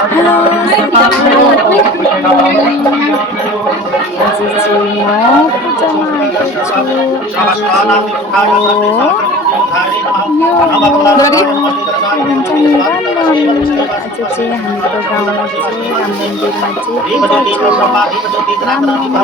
Hello आज चाहिँ म पूजामा आएको छु। आज चाहिँ हो यो के भन्छ नि रामनवमी। आज चाहिँ हाम्रो गाउँमा चाहिँ राम मन्दिरमा चाहिँ पूजा छ रामनवमीको।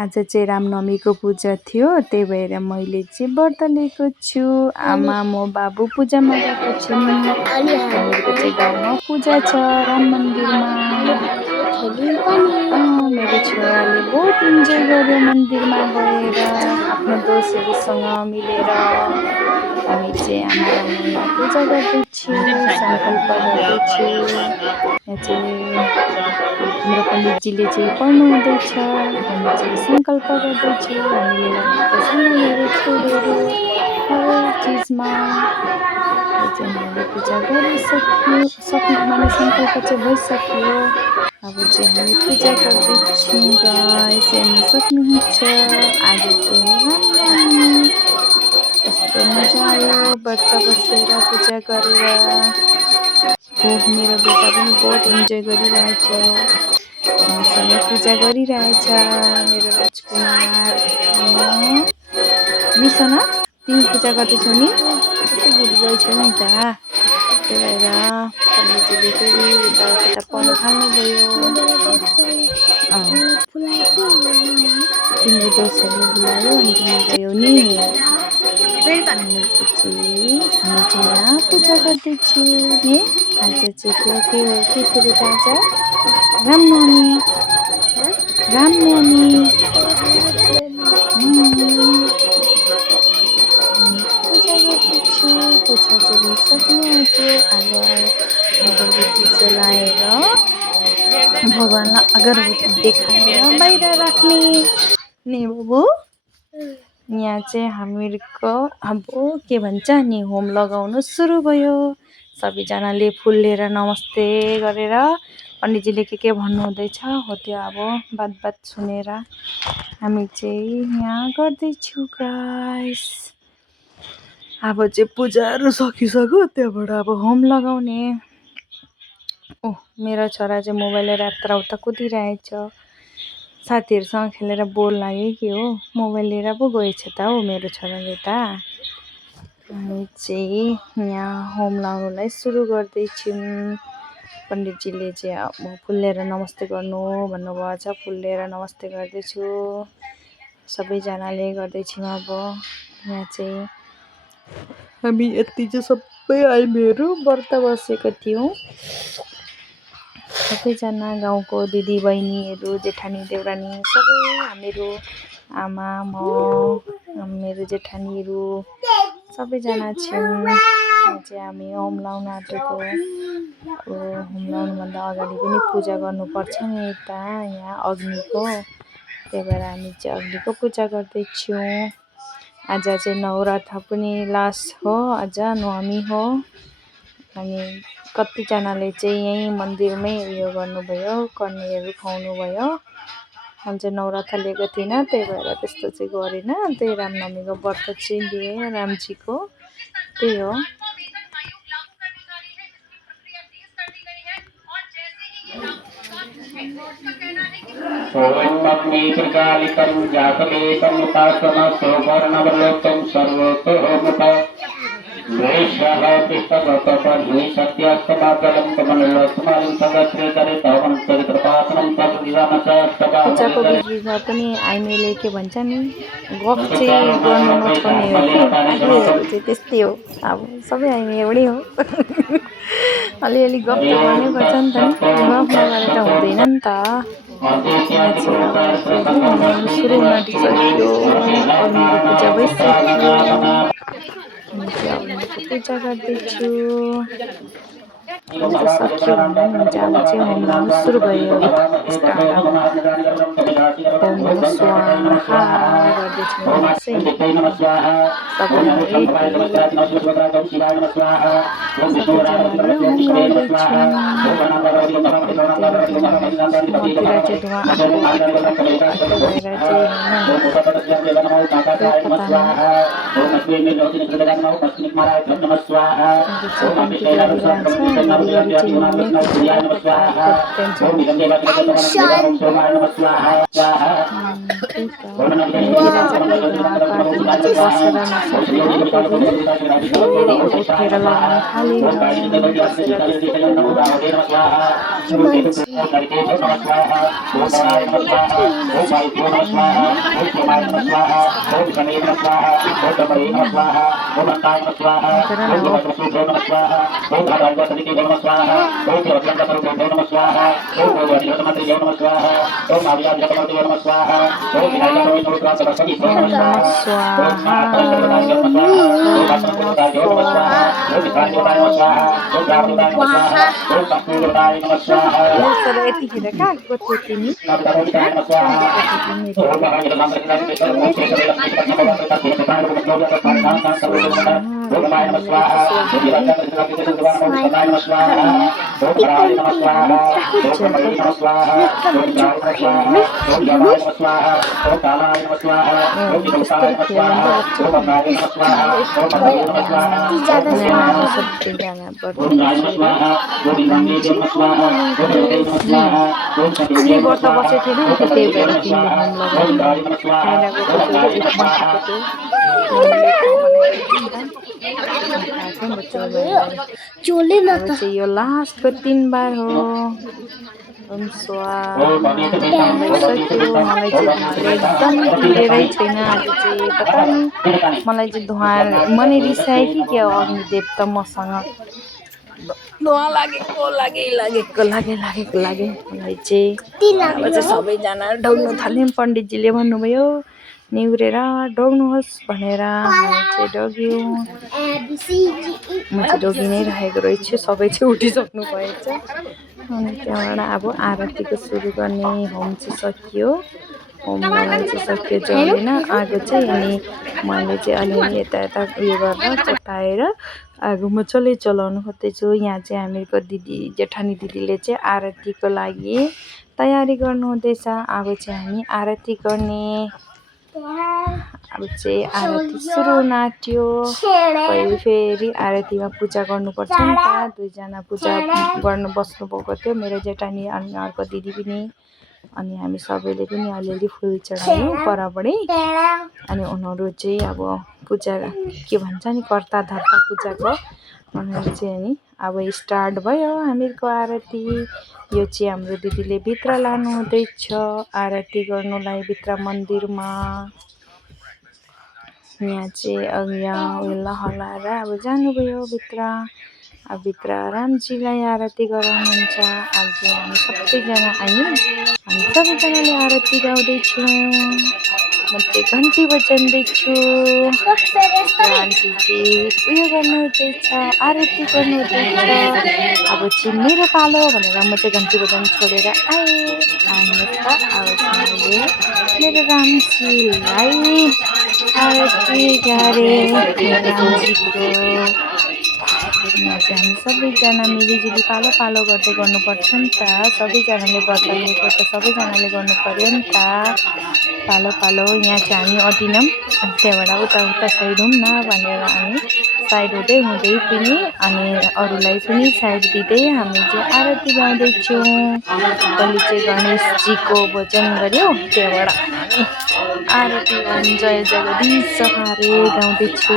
आज चाहिँ रामनवमीको पूजा थियो, त्यही भएर मैले चाहिँ व्रत लिएको छु। आमा म बाबु पूजामा गएको छौँ। हामीहरूको चाहिँ गाउँमा पूजा छ राम मन्दिरमा। मेरो छोराले बहुत इन्जोय गर्यो मन्दिरमा गएर आफ्नो दोस्तहरूसँग मिलेर। हामी चाहिँ आमा र म यहाँ पूजा गर्दैछु, सङ्कल्प गर्दैछु। यहाँ चाहिँ हाम्रो पण्डितजीले चाहिँ पढ्नु हुँदैछ, हामी चाहिँ सङ्कल्प गर्दैछु। हामीले लगाएको सामानहरू फुलहरू हर चिजमा चाहिँ हामीले पूजा गरिसक्नु माने सङ्कल्प चाहिँ भइसक्यो। अब चाहिँ हामी पूजा गर्दैछौँ गाइस, हेर्न सक्नुहुन्छ। आज चाहिँ हो रामनवमी। कस्तो मजा आयो व्रत बसेर पूजा गरेर। मेरो बेटा पनि बहुत इन्जोय गरिरहेछ, हामीसँग पूजा गरिरहेछ। मेरो राजकुमार मिसना तिमी पूजा गर्दैछौ नि, कस्तो गुड बोय छौ नि त। त्यही भएर पण्डितजीले फेरि यताउता पढ्नु थाल्नुभयो। तिम्रो दोस्तहरूले बोलायो अनि तिमी गयौ नि। हामी चाहिँ यहाँ पूजा गर्दैछु नि। आज चाहिँ के थियो बेटा, आज रामनवमी। रामनवमी पूजा गर्दैछु। पूजा चाहिँ भइसक्नु आँट्यो। अगरबत्ती जलाएर भगवान्लाई अगरबत्ती देखाएर बाहिर राख्ने नि बाबु। यहाँ चाहिँ हामीहरूको अब के भन्छ नि होम लगाउनु सुरु भयो। सबैजनाले फुल लिएर नमस्ते गरेर पण्डितजीले के भन्नु हुँदैछ हो त्यो अब बात सुनेर हामी चाहिँ यहाँ गर्दैछु गाइस। अब चाहिँ पूजाहरू सकिसक्यो, त्यहाँबाट अब होम लगाउने। ओह, मेरो छोरा चाहिँ मोबाइल लिएर यताउता कुदिरहेछ। साथीहरूसँग खेलेर बोर लाग्यो कि हो, मोबाइल लिएर पो गएछ त हौ मेरो छोराले त। हामी चाहिँ यहाँ होम लगाउनुलाई सुरु गर्दैछौँ। पण्डितजीले चाहिँ अब फुल लिएर नमस्ते गर्नु भन्नुभएको छ। फुल लिएर नमस्ते गर्दैछु, सबैजनाले गर्दैछौँ। अब यहाँ चाहिँ हामी यति चाहिँ सबै आइमीहरू व्रत बसेको थियौँ। सबैजना गाउँको दिदी बहिनीहरू जेठानी देउरानी सबै हामीहरू आमा म मेरो जेठानीहरू सबैजना छौँ। चाहिँ हामी होम लाउन आँटेको। अब होम लाउनुभन्दा अगाडि पनि पूजा गर्नुपर्छ नि त यहाँ अग्निको, त्यही भएर हामी चाहिँ अग्निको पूजा गर्दैछौँ। आज चाहिँ नवरथा पनि लास्ट हो, आज नवमी हो। अनि कतिजनाले चाहिँ यहीँ मन्दिरमै उयो गर्नुभयो, कन्याहरू खुवाउनु भयो। मैले चाहिँ नवरथा लिएको थिइनँ, त्यही भएर त्यस्तो चाहिँ गरेन। त्यही रामनवमीको व्रत चाहिँ लिएँ रामजीको, त्यही हो। ओम अग्नि प्रज्वालितं जातवेदं उपासनस्य वर्णवलोकं सर्वतोमुख द्वेषः तिष्ठगतपरि सत्यस्तमाजलं कमललोकमालं सगत्रितरितवं चरित्रपासनं तद्विधानसस्तवा। पूजाको बिचमा पनि आइमीले के भन्छ नि गफ चाहिँ गर्नु नपर्ने हो कि, आइमीहरू चाहिँ त्यस्तै हो। अब सबै आइमी एउटै हो। अलिअलि गफ त गर्नै पर्छ नि त, गफ नगरेर त हुँदैन नि त। यहाँ चाहिँ अब होम सुरु हुन आँटिसक्यो, अग्निको पूजा भइसक्यो। हामी चाहिँ अग्निको पूजा गर्दैछु। पूजा सकियो भन्दा नि हुन्छ अब चाहिँ होम लाउनु सुरु भयो स्टार्ट अब ओम नमः स्वाहा गर्दैछौँ यहाँ चाहिँ सबैजना रेडी सबैजनाले होम लाउँदैछौँ मतिर चाहिँ धुवा आएको भएर चाहिँ उठेर लगाउन यतिखेर कहाँ गएको थियो तिमी वर्ष बसेको थिएन नि त्यही भएर तिमीले होम लगायो यो लास्टको 3 बार हो ओम स्वाहा मलाई चाहिँ एकदम धेरै छैन आज चाहिँ पता नि मलाई चाहिँ धुवा मनै रिसायो कि के हो अग्निदेव त मसँग धुवा लागेको लागे मलाई चाहिँ अब चाहिँ सबैजना ढोग्नु थाल्यौँ पण्डितजीले भन्नुभयो निहुरेर ढोग्नुहोस् भनेर चाहिँ ढोग्यौँ म चाहिँ ढोगी नै राखेको रहेछु सबै चाहिँ उठिसक्नु भएछ अनि त्यहाँबाट अब आरतीको सुरु गर्ने होम चाहिँ सकियो होम लगाउनु चाहिँ सकियो जलेन आगो चाहिँ अनि मैले चाहिँ अलिअलि यता उयो गरेर चटाएर आगोमा चलाउनु खोज्दैछु यहाँ चाहिँ हामीहरूको दिदी जेठानी दिदीले चाहिँ आरतीको लागि तयारी गर्नु हुँदैछ अब चाहिँ हामी आरती गर्ने अब चाहिँ आरती सुरु नाट्यो पहिले फेरि आरतीमा पूजा गर्नुपर्छ नि त दुईजना पूजा गर्नु बस्नु भएको थियो मेरो जेठानी अनि अर्को दिदी पनि अनि हामी सबैले पनि अलिअलि फुल चढायौँ परबाटै अनि उनीहरू चाहिँ अब पूजा के भन्छ नि कर्ता धर्ता पूजाको उनीहरू चाहिँ अनि अब स्टार्ट भयो हामीहरूको आरती यो चाहिँ हाम्रो दिदीले भित्र लानु हुँदैछ आरती गर्नुलाई भित्र मन्दिरमा यहाँ चाहिँ उयो हल्लाएर अब जानुभयो भित्र अब भित्र रामजीलाई आरती गराउनुहुन्छ आज हामी सबैजना आयौँ हामी सबैजनाले आरती गाउँदैछौँ म चाहिँ घन्टी बजाउँदैछु आन्टी चाहिँ उयो गर्नुहुँदैछ आरती गर्नुहुँदैछ अब चाहिँ मेरो पालो भनेर म चाहिँ घन्टी बजाउनु छोडेर आएँ आउनुहोस् त अब चाहिँ मैले मेरो रामजीलाई आरती गरेँ रामजीको यहाँ चाहिँ हामी सबैजना मिलिजुली पालो पालो गर्दै गर्नुपर्छ नि त सबैजनाले व्रत लिएको त सबैजनाले गर्नु पर्यो नि त पालो पालो यहाँ चाहिँ हामी अटिनौँ अनि त्यहाँबाट उता साइड हौँ न भनेर हामी साइड हुँदै पनि अनि अरूलाई पनि साइड दिँदै हामी चाहिँ आरती गाउँदैछौँ पहिले चाहिँ गणेशजीको भजन गऱ्यो त्यहाँबाट हामी आरती गाउँ जय जगदीश हरे गाउँदैछु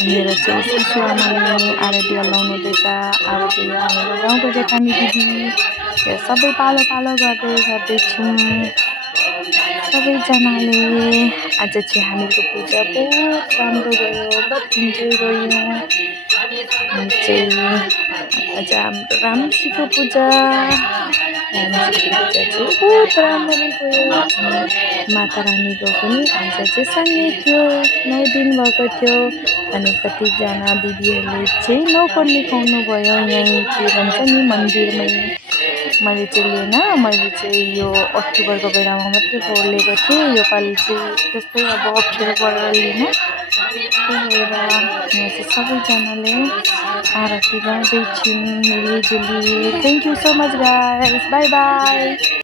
मेरो चाहिँ शिशुआमाले आरती लाउनु हुँदैछ अब चाहिँ हाम्रो गाउँको जेठानी दिदी सबै पालो पालो गर्दैछौँ सबैजनाले आज चाहिँ हामीहरूको पूजा बहुत राम्रो गयो बहुत इन्जोय गऱ्यौँ हामी चाहिँ आज हाम्रो रामजीको पूजा चाहिँ बहुत राम्ररी गयो माता रानीको पनि आज चाहिँ सँगै थियो 9 दिन भएको थियो अनि कतिजना दिदीहरूले चाहिँ नौकर्ने खुवाउनु भयो यहीँ के भन्छ नि मन्दिरमै। मैले चाहिँ लिएन, मैले चाहिँ यो अक्टोबरको बेलामा मात्रै लिएको थिएँ। योपालि चाहिँ त्यस्तै अब अप्ठ्यारो परेर लिनु, त्यही भएर यहाँ चाहिँ सबैजनाले आरती गाउँदैछौँ मिलिजुली। Thank you so much guys, bye by.